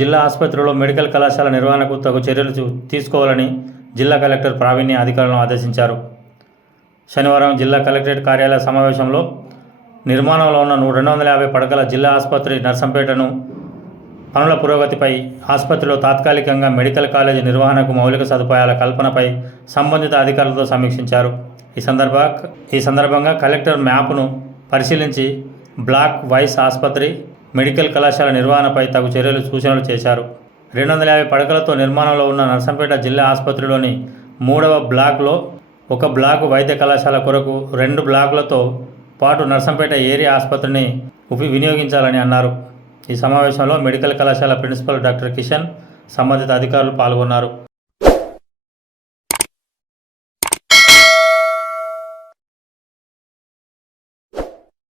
జిల్లా ఆసుపత్రిలో మెడికల్ కళాశాల నిర్వహణకు తగు చర్యలు తీసుకోవాలని జిల్లా కలెక్టర్ ప్రావీణ్య అధికారులను ఆదేశించారు. శనివారం జిల్లా కలెక్టరేట్ కార్యాలయ సమావేశంలో నిర్మాణంలో ఉన్న 250 పడకల జిల్లా ఆసుపత్రి నర్సంపేటను పనుల పురోగతిపై, ఆసుపత్రిలో తాత్కాలికంగా మెడికల్ కాలేజీ నిర్వహణకు మౌలిక సదుపాయాల కల్పనపై సంబంధిత అధికారులతో సమీక్షించారు. ఈ సందర్భంగా కలెక్టర్ మ్యాప్ను పరిశీలించి బ్లాక్ వైస్ ఆసుపత్రి, మెడికల్ కళాశాల నిర్వహణపై తగు చర్యలు సూచనలు చేశారు. 250 పడకలతో నిర్మాణంలో ఉన్న నర్సంపేట జిల్లా ఆసుపత్రిలోని 3వ బ్లాక్లో 1 బ్లాకు వైద్య కళాశాల కొరకు, 2 బ్లాకులతో పాటు నర్సంపేట ఏరియా ఆసుపత్రిని వినియోగించాలని అన్నారు. ఈ సమావేశంలో మెడికల్ కళాశాల ప్రిన్సిపల్ డాక్టర్ కిషన్, సంబంధిత అధికారులు పాల్గొన్నారు.